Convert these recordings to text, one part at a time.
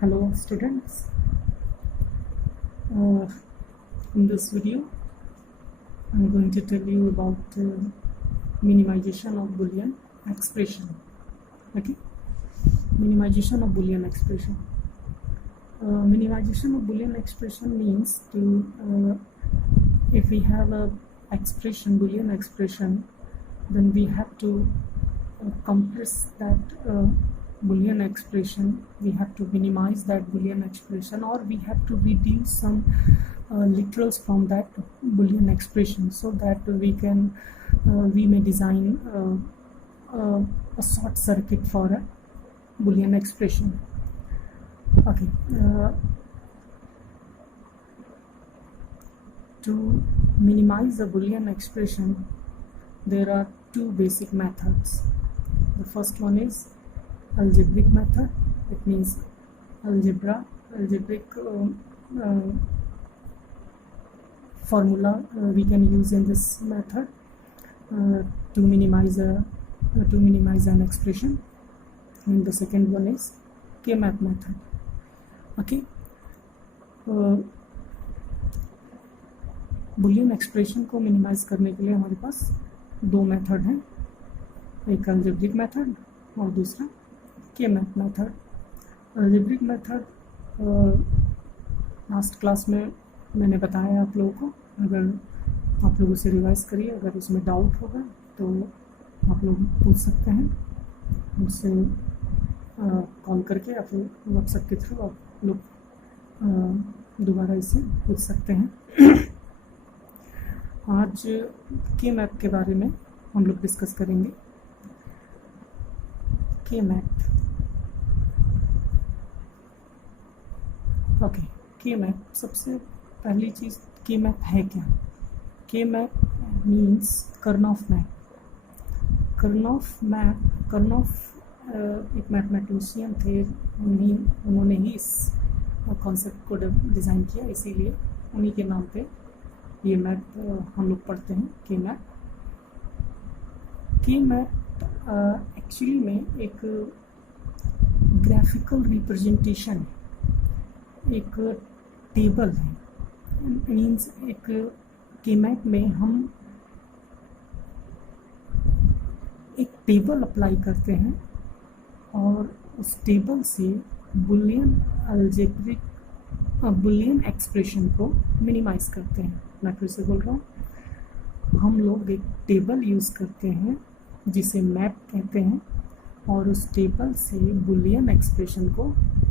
Hello students, in this video I'm going to tell you about minimization of Boolean expression. Okay, minimization of Boolean expression. Minimization of Boolean expression means to if we have a expression, Boolean expression, then we have to compress that Boolean expression. We have to minimize that Boolean expression, or we have to reduce some literals from that Boolean expression, so that we may design a short circuit for a Boolean expression. Okay, to minimize a Boolean expression, there are two basic methods. The first one is algebraic method. It means algebraic formula we can use in this method to minimize an expression, and the second one is K-map method. Okay, Boolean expression को minimise करने के लिए हमारे पास दो method हैं, एक algebraic method और दूसरा K map method. Algebraic method last class में मैंने बताया आप लोगों को. अगर आप लोग उसे रिवाइज करिए, अगर उसमें डाउट होगा तो आप लोग पूछ सकते हैं मुझसे कॉल करके, या फिर व्हाट्सएप के थ्रू आप लोग दोबारा इसे पूछ सकते हैं. आज के मैप के बारे में हम लोग डिस्कस करेंगे. के मैप. ओके, के मैप. सबसे पहली चीज़, के मैप है क्या? के मैप मीन्स कर्नॉफ मैप. कर्नॉफ एक मैथमेटिशियन थे, उन्होंने ही इस कॉन्सेप्ट को डिज़ाइन किया, इसीलिए उन्हीं के नाम पे ये मैप हम लोग पढ़ते हैं, के मैप. के मैप एक्चुअली में एक ग्राफिकल रिप्रेजेंटेशन है, एक टेबल है. मीन्स एक के मैप में हम एक टेबल अप्लाई करते हैं और उस टेबल से बुलियन एक्सप्रेशन को मिनिमाइज करते हैं. मैं फिर से बोल रहा हूँ, हम लोग एक टेबल यूज़ करते हैं जिसे मैप कहते हैं, और उस टेबल से बुलियन एक्सप्रेशन को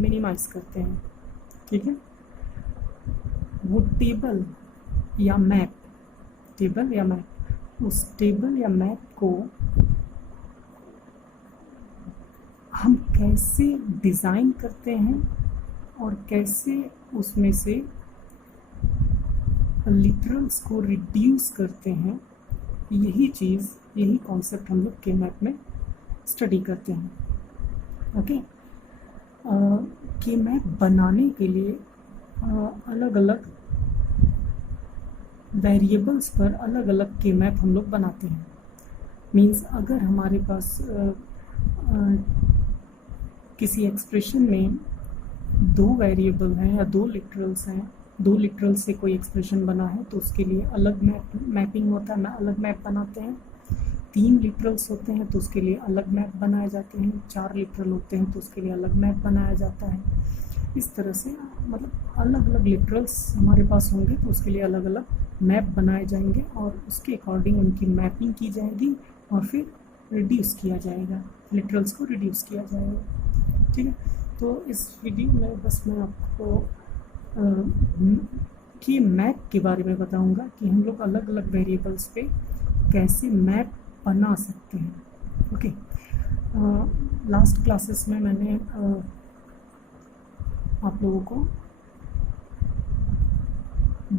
मिनिमाइज करते हैं. ठीक है, वो टेबल या मैप, उस टेबल या मैप को हम कैसे डिज़ाइन करते हैं और कैसे उसमें से लिटरल्स को रिड्यूस करते हैं, यही कॉन्सेप्ट हम लोग के मैप में स्टडी करते हैं. ओके, के मैप बनाने के लिए अलग अलग वेरिएबल्स पर अलग अलग के मैप हम लोग बनाते हैं. मीन्स अगर हमारे पास किसी एक्सप्रेशन में दो वेरिएबल हैं या दो लिटरल्स हैं, दो लिटरल से कोई एक्सप्रेशन बना है, तो उसके लिए अलग मैपिंग होता है, अलग मैप बनाते हैं. 3 लिटरल्स होते हैं तो उसके लिए अलग मैप बनाए जाते हैं. 4 लिटरल होते हैं तो उसके लिए अलग मैप बनाया जाता है. इस तरह से मतलब अलग अलग लिटरल्स हमारे पास होंगे तो उसके लिए अलग अलग मैप बनाए जाएंगे, और उसके अकॉर्डिंग उनकी मैपिंग की जाएगी और फिर रिड्यूस किया जाएगा, लिटरल्स को रिड्यूस किया जाएगा. ठीक है, तो इस वीडियो में बस मैं आपको कि मैप के बारे में बताऊंगा कि हम लोग अलग अलग वेरिएबल्स पे कैसे मैप बना सकते हैं. ओके, लास्ट क्लासेस में मैंने आप लोगों को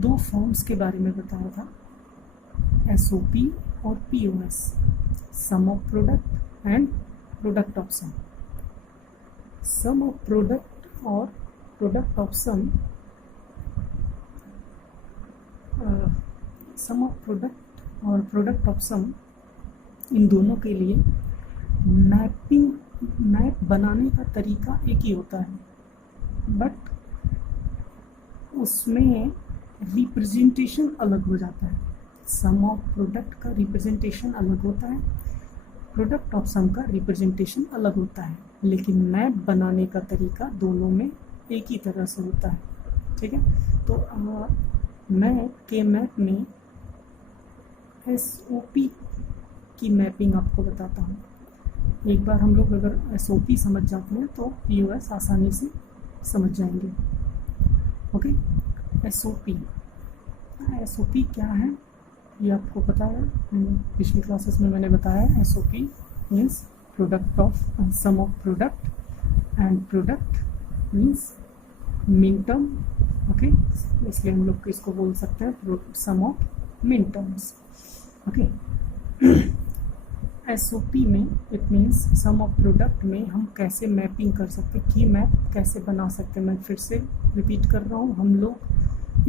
2 फॉर्म्स के बारे में बताया था, SOP और POS, sum of product and product of sum. Sum of product और product of sum, sum of product और प्रोडक्ट ऑफ सम, इन दोनों के लिए मैप बनाने का तरीका एक ही होता है. बट उसमें रिप्रेजेंटेशन अलग हो जाता है। सम ऑफ प्रोडक्ट का रिप्रेजेंटेशन अलग होता है, प्रोडक्ट ऑफ सम का रिप्रेजेंटेशन अलग होता है, लेकिन मैप बनाने का तरीका दोनों में एक ही तरह से होता है। ठीक है, तो मैप में SOP की मैपिंग आपको बताता हूँ। एक बार हम लोग अगर SOP समझ जाते हैं तो POS आसानी से समझ जाएंगे। ओके, SOP क्या है ये आपको पता है, पिछली क्लासेस में मैंने बताया है। SOP means product of sum of product, and product means min term. Okay, इसलिए हम लोग इसको बोल सकते हैं sum of min terms. Okay, SOP में it means sum of product में हम कैसे मैपिंग कर सकते हैं, की मैप कैसे बना सकते हैं। मैं फिर से रिपीट कर रहा हूँ, हम लोग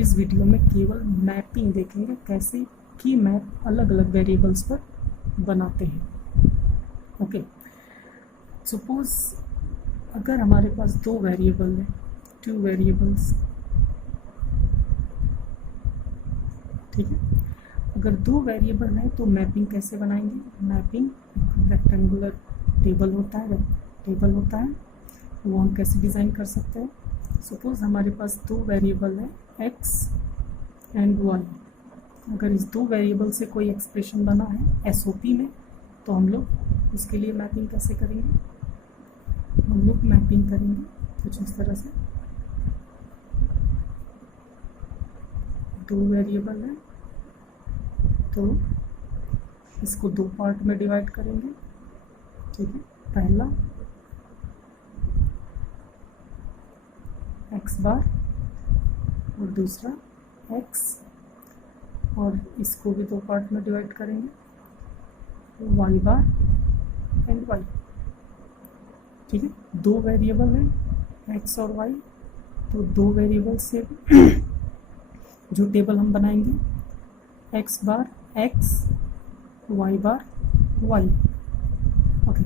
इस वीडियो में केवल मैपिंग देखेंगे, कैसे की मैप अलग अलग वेरिएबल्स पर बनाते हैं। ओके, सपोज अगर हमारे पास दो वेरिएबल है, 2 वेरिएबल्स, ठीक है। अगर 2 वेरिएबल हैं तो मैपिंग कैसे बनाएंगे? मैपिंग रेक्टेंगुलर टेबल होता है, वो हम कैसे डिज़ाइन कर सकते हैं? सपोज हमारे पास 2 वेरिएबल है x एंड y। अगर इस 2 वेरिएबल से कोई एक्सप्रेशन बना है SOP में, तो हम लोग इसके लिए मैपिंग कैसे करेंगे? हम लोग मैपिंग करेंगे कुछ इस तरह से, 2 वेरिएबल है तो इसको 2 पार्ट में डिवाइड करेंगे। ठीक है, पहला x बार और दूसरा x, और इसको भी 2 पार्ट में डिवाइड करेंगे, y बार एंड y। ठीक है, 2 वेरिएबल है x और y, तो 2 वेरिएबल से जो टेबल हम बनाएंगे x बार x, y बार y। ओके,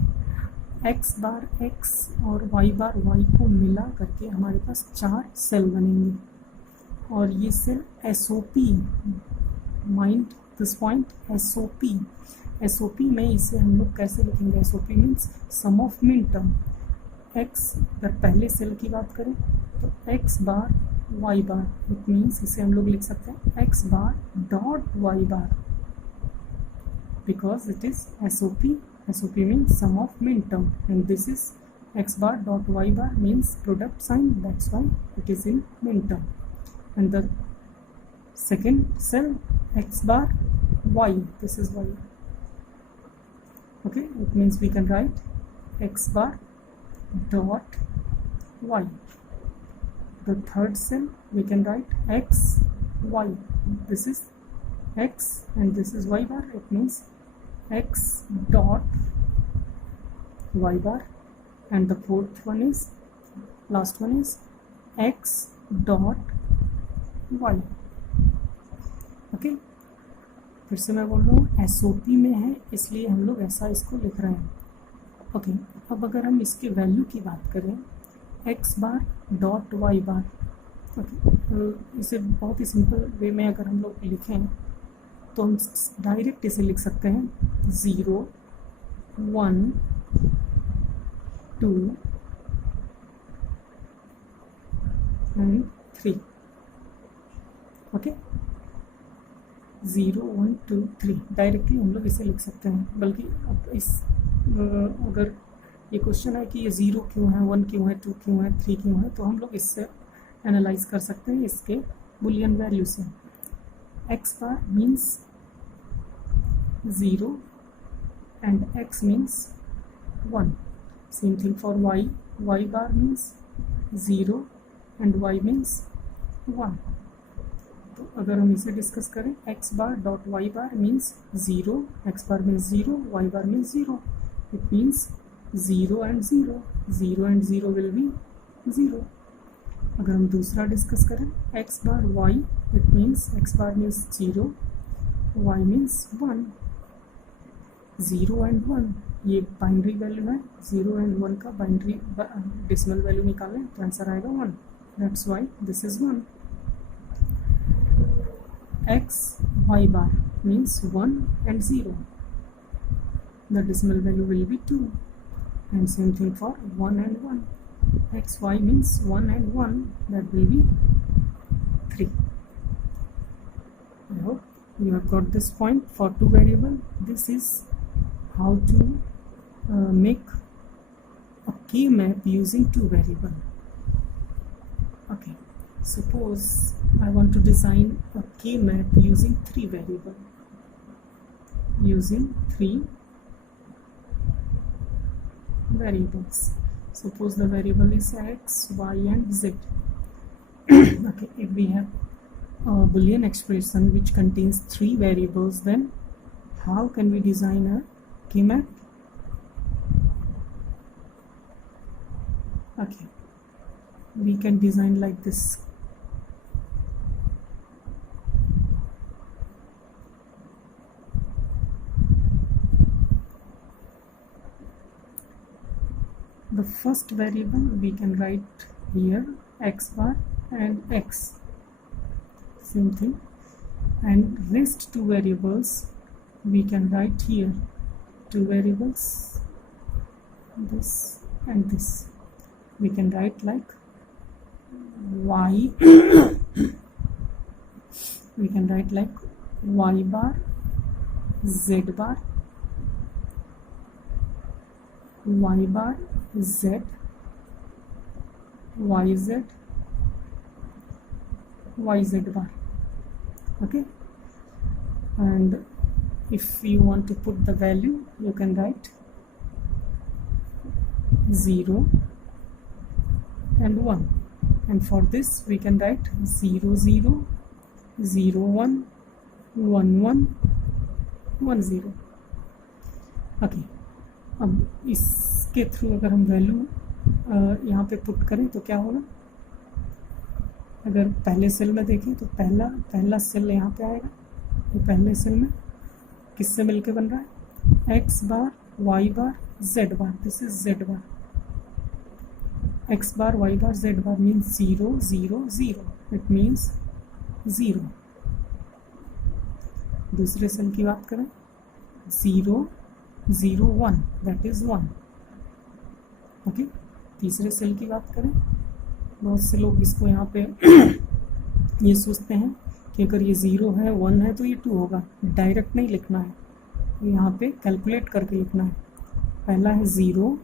x बार x और y बार y को मिला करके हमारे पास 4 सेल बनेंगे, और ये cell SOP, mind this point, SOP में इसे हम लोग कैसे लिखेंगे? SOP means sum of min term. x, अगर पहले सेल की बात करें तो x bar y bar, it means इसे हम लोग लिख सकते हैं x bar dot y bar, because it is SOP means sum of min term, and this is x bar dot y bar means product sign, that's why it is in min term. And the second cell x bar y, this is y. Okay, it means we can write x bar dot y. The third cell we can write x y, this is x and this is y bar, it means x dot y bar, and the fourth one is, last one is x dot y. Okay, फिर से मैं बोल रहा हूँ SOP में है इसलिए हम लोग ऐसा इसको लिख रहे हैं। ओके, अब अगर हम इसके वैल्यू की बात करें x बार डॉट y बार, ओके, इसे बहुत ही सिंपल वे में अगर हम लोग लिखें तो हम डायरेक्ट इसे लिख सकते हैं 0 1 2 एंड 3। ओके, 0 1 2 3 डायरेक्टली हम लोग इसे लिख सकते हैं। बल्कि अब इस अगर ये क्वेश्चन है कि ये 0 क्यों है, 1 क्यों है, 2 क्यों है, 3 क्यों है, तो हम लोग इससे एनालाइज कर सकते हैं इसके बुलियन वैल्यू से। x bar means 0 and x means 1. Same thing for y. Y bar means 0 and y means 1. तो अगर हम इसे डिस्कस करें x bar dot y bar means 0, x bar means 0, y bar means 0. It means 0 and 0. 0 and 0 will be 0. अगर हम दूसरा discuss करें x bar y, it means x bar means 0, y means 1, 0 and 1, ये binary value है, 0 and 1 का binary decimal value निकालें तो answer आएगा 1. That's why this is 1. x y bar means 1 and 0. The decimal value will be 2, and same thing for 1 and 1. x y means 1 and 1, that will be 3. I hope you have got this point for two variable. This is how to make a key map using two variable. Okay, suppose I want to design a key map using three variable. Using three variables. Suppose the variable is x, y and z. Okay, if we have a Boolean expression which contains three variables, then how can we design a key map? Okay, we can design like this. The first variable we can write here x bar and x, same thing, and rest two variables we can write here, two variables, this and this, we can write like y we can write like y bar, z bar, y bar, z, yz, yz bar. Okay, and if you want to put the value, you can write 0 and 1, and for this we can write 0 0 0 1 1 1 1 0. Okay, अब इसके through अगर हम value यहाँ पे put करें तो क्या होगा? अगर पहले सेल में देखें तो पहला सेल यहाँ पे आएगा. ये पहले सेल में किससे मिलके बन रहा है? x bar, y bar, z bar. This is z bar. x bar, y bar, z bar means 0 0 0. It means 0. दूसरे सेल की बात करें, 0 0 1, दैट इज 1. ओके, तीसरे सेल की बात करें, बहुत से लोग इसको यहाँ पे ये सोचते हैं कि अगर ये 0 है 1 है तो ये 2 होगा. डायरेक्ट नहीं लिखना है, यहाँ पे कैलकुलेट करके लिखना है. पहला है 0,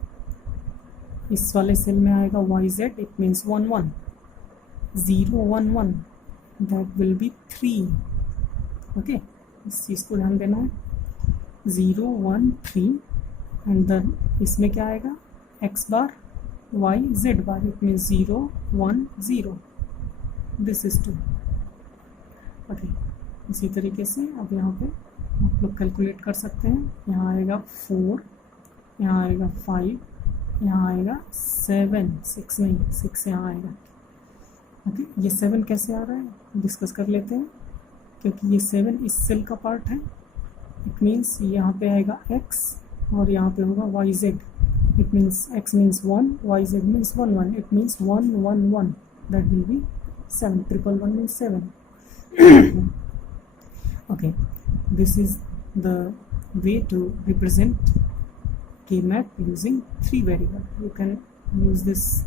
इस वाले सेल में आएगा yz, it means 1 1. 0 1 1, that will be 3. Okay, इस चीज़ को ध्यान देना है. 0 1 3, एंड देन इसमें क्या आएगा? x bar, y, z bar. It means 0 1 0. This is 2. Okay, इसी तरीके से अब यहाँ पे आप लोग कैलकुलेट कर सकते हैं. यहाँ आएगा 4, यहाँ आएगा 5, यहाँ आएगा 7, 6 नहीं, 6 यहाँ आएगा. ओके, ये 7 कैसे आ रहा है डिस्कस कर लेते हैं. क्योंकि ये 7 इस सेल का पार्ट है, इट मीन्स यहाँ पे आएगा x और यहाँ पे होगा yz. It means x means 1, yz means 1 1. It means 1 1 1, that will be 7. 1 1 means 7. Okay, this is the way to represent K-map using three variable. You can use this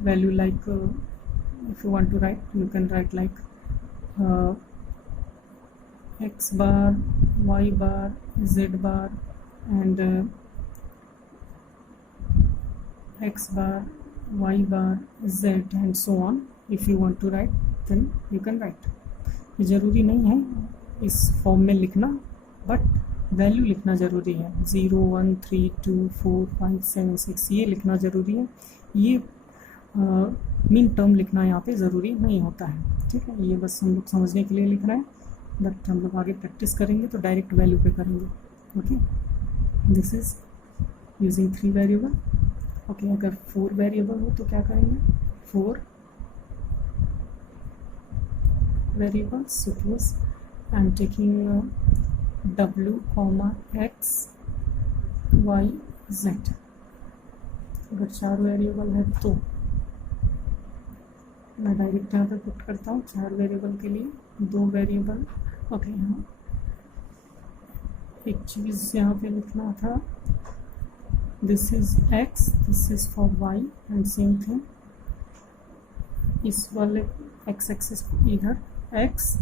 value like if you want to write, you can write like x bar, y bar, z bar, and x bar, y bar, z, and so on. If you want to write, then you can write. ये ज़रूरी नहीं है इस form में लिखना, but value लिखना ज़रूरी है. 0 1 3 2 4 5 7 6 ये लिखना ज़रूरी है. ये मीन टर्म लिखना यहाँ पे ज़रूरी नहीं होता है. ठीक है, ये बस हम लोग समझने के लिए लिख रहे हैं, बट हम लोग आगे प्रैक्टिस करेंगे तो डायरेक्ट वैल्यू पे करेंगे. Okay, this is using 3 variable. Okay, अगर 4 वेरिएबल हो तो क्या करेंगे? 4 variables. Suppose I am taking w comma x y z. अगर 4 वेरिएबल है तो मैं डायरेक्ट यहाँ पे पुट करता हूँ 4 वेरिएबल के लिए 2 वेरिएबल। ओके, यहाँ एक चीज़ यहाँ पे लिखना था, this is x, this is for y and same thing इस वाले x एक्सिस इधर x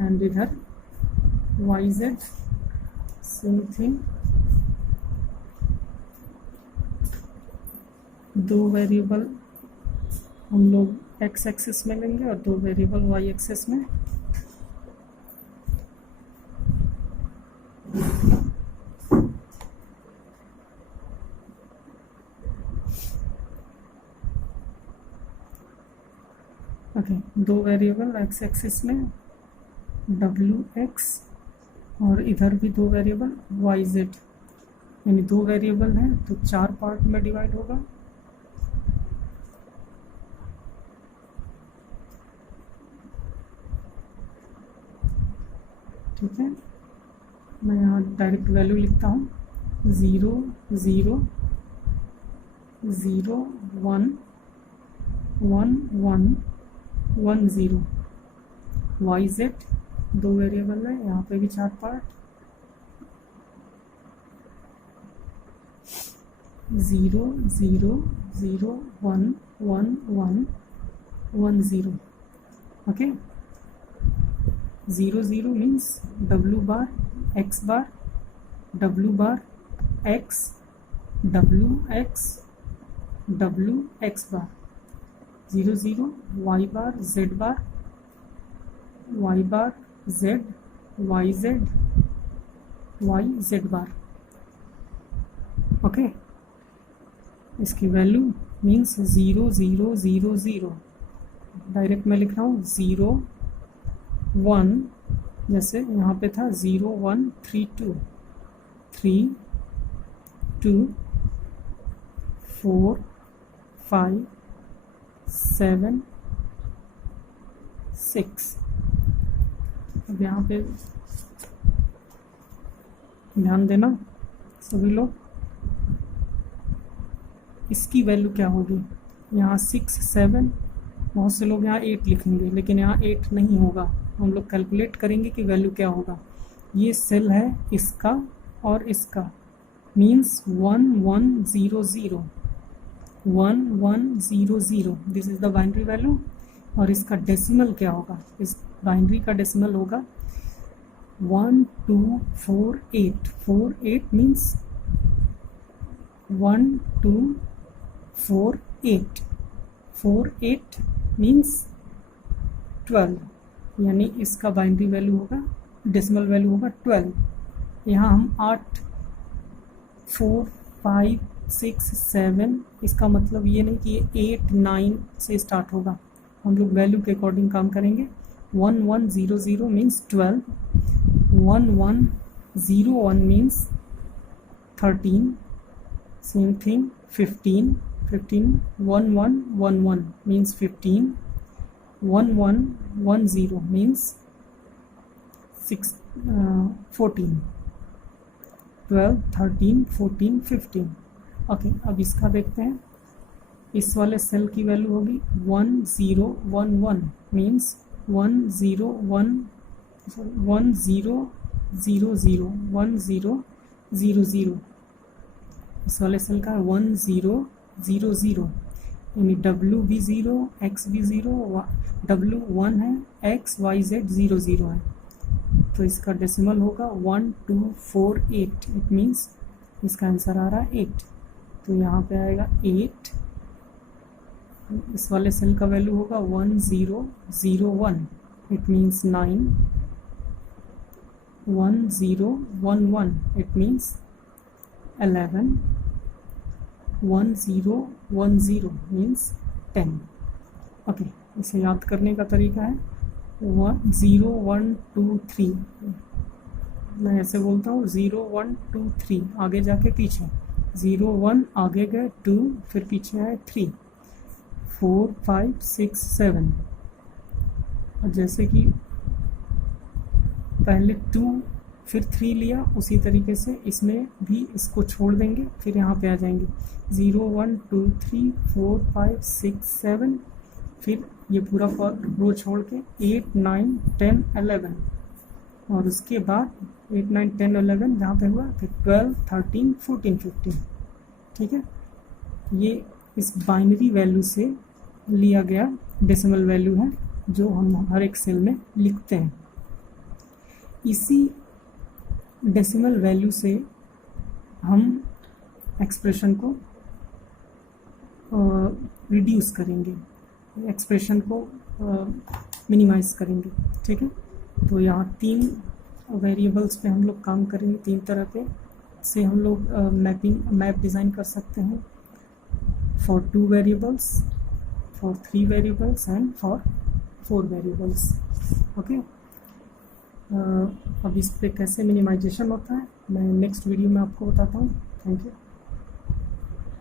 एंड इधर y z, same thing. 2 variable हम लोग x एक्सिस में लेंगे और 2 वेरिएबल y एक्सिस में। ओके, 2 वेरिएबल x एक्सिस में wx और इधर भी 2 वेरिएबल yz, यानी 2 वेरिएबल हैं तो 4 पार्ट में डिवाइड होगा। ठीक है, मैं यहाँ डायरेक्ट वैल्यू लिखता हूँ 0 0 0 1 1 1 1 0 yz, 2 वेरिएबल है, यहाँ पे भी 4 पार्ट 0 0 0 1 1 1 1 0। ओके, 0 0 मीन्स w बार x बार w बार x w x w x बार, 0 0 y बार z बार y बार z y z y z बार। ओके, इसकी वैल्यू मीन्स 0 0 0 0, डायरेक्ट मैं लिख रहा हूँ 0 1, जैसे यहाँ पे था 0 1 3 2 3 2 4 5 7 6। अब यहाँ पे ध्यान देना सभी लोग, इसकी वैल्यू क्या होगी, यहाँ 6 7, बहुत से लोग यहाँ 8 लिखेंगे लेकिन यहाँ 8 नहीं होगा, हम लोग कैलकुलेट करेंगे कि वैल्यू क्या होगा। ये सेल है इसका और इसका, means 1 1 0 0 1 1 0 0, this is the binary value. और इसका डेसिमल क्या होगा, इस बाइनरी का डेसिमल होगा 1 2 4 8 4 8 मीन्स 1 2 4 8 4 8 मीन्स 12, यानी इसका बाइनरी वैल्यू होगा, डेसिमल वैल्यू होगा 12। यहाँ हम 8 4 5 6 7, इसका मतलब ये नहीं कि ये 8 9 से स्टार्ट होगा, हम लोग वैल्यू के अकॉर्डिंग काम करेंगे। 1 1 0 0 means 12, 1 1 0 1 means 13, same thing 15 15, 1 1 1 1 means 15, 1 1 1 0 means 14, 12 13 14 15। Okay, अब इसका देखते हैं, इस वाले सेल की वैल्यू होगी 1 0 1 1 मीन्स 1 0 1 1 0 0 0 1 0 0 0। इस वाले सेल का 1 0 0 0, यानी W भी 0 X भी 0, W 1 है, X Y Z 0 0 है, तो इसका डेसिमल होगा 1 2 4 8, इट मीन्स इसका आंसर आ रहा है 8, तो यहाँ पे आएगा 8। इस वाले सेल का वैल्यू होगा 1 0 0 1, it means 9, 1 0 1 1, it means 11, 1 0 1 0 means 10। Okay, इसे याद करने का तरीका है 0 1 2 3, मैं ऐसे बोलता हूँ 0 1 2 3, आगे जाके पीछे 0 1 आगे गए 2, फिर पीछे आए 3 4 5 6 7। और जैसे कि पहले 2 फिर 3 लिया, उसी तरीके से इसमें भी इसको छोड़ देंगे, फिर यहाँ पे आ जाएंगे 0 1 2 3 4 5 6 7, फिर ये पूरा रो छोड़ के 8 9 10 11, और उसके बाद 8 9 10 11 जहाँ पे हुआ, फिर 12 13 14 15। ठीक है, ये इस बाइनरी वैल्यू से लिया गया डेसिमल वैल्यू है जो हम हर एक सेल में लिखते हैं। इसी डेसिमल वैल्यू से हम एक्सप्रेशन को रिड्यूस करेंगे, एक्सप्रेशन को मिनिमाइज करेंगे। ठीक है, तो यहाँ 3 वेरिएबल्स पे हम लोग काम करेंगे, 3 तरह के से हम लोग मैप डिज़ाइन कर सकते हैं, for 2 variables, for 3 variables and for 4 variables. Okay, अब इस पे कैसे मिनिमाइजेशन होता है मैं नेक्स्ट वीडियो में आपको बताता हूँ। Thank you.